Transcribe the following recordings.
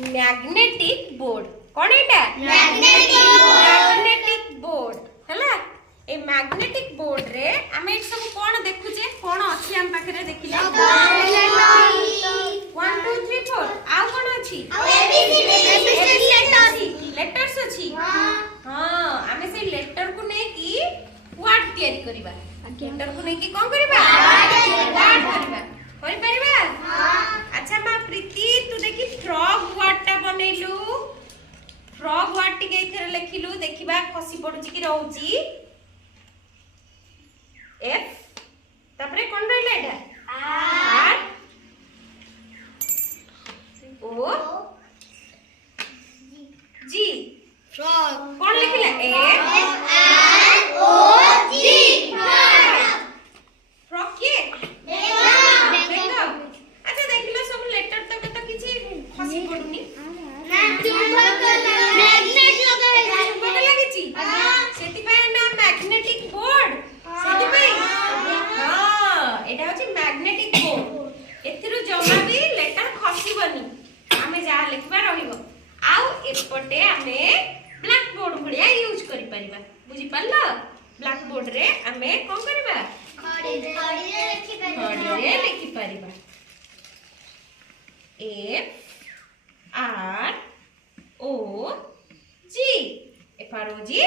magnetic board कौन एटा magnetic board हला a magnetic board रे हमें सब कोन देखुचे कोन अछि हम पाखरे देखिले 1 2 3 4 आ कोन अछि लेटर्स अछि हां हमें से लेटर को नै की वर्ड तैयारी करबा लेटर को नै की कोन करबा वर्ड करबा करि परबा हां अच्छा मां प्रीति तू देखि फ्रॉग वर्ड टा बनेलु फ्रॉग वर्ड टिके इथरे लिखिलु देखिबा खसी पडुची कि रहउची एफ तापरे कोन रहला एटा आर ओ जी फ्रॉग कोन लिखिला F R O G frog के देखो अच्छा देखिलो सब लेटर तक तो किछि खसी पडुनी ना मैग्नेट लगा है लागिची सेति पय ना मैग्नेटिक बोर्ड सेति पय हां एटा होची मैग्नेटिक बोर्ड एथिरु जमा भी लेटर खसीबनी हमें जा लिखबा रहिबो आउ एपटे हमें ब्लैक बोर्ड भलिया यूज करि परिबा बुझी पल्ला ब्लैक बोर्ड रे हमें कोन करबा खड़ी रे लिखि परिबा एफ आर ओ जी एफ आर ओ जी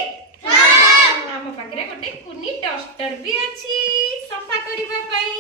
हम पाखरे गोटे कुनी डस्टर भी अछि सफा करिबा पई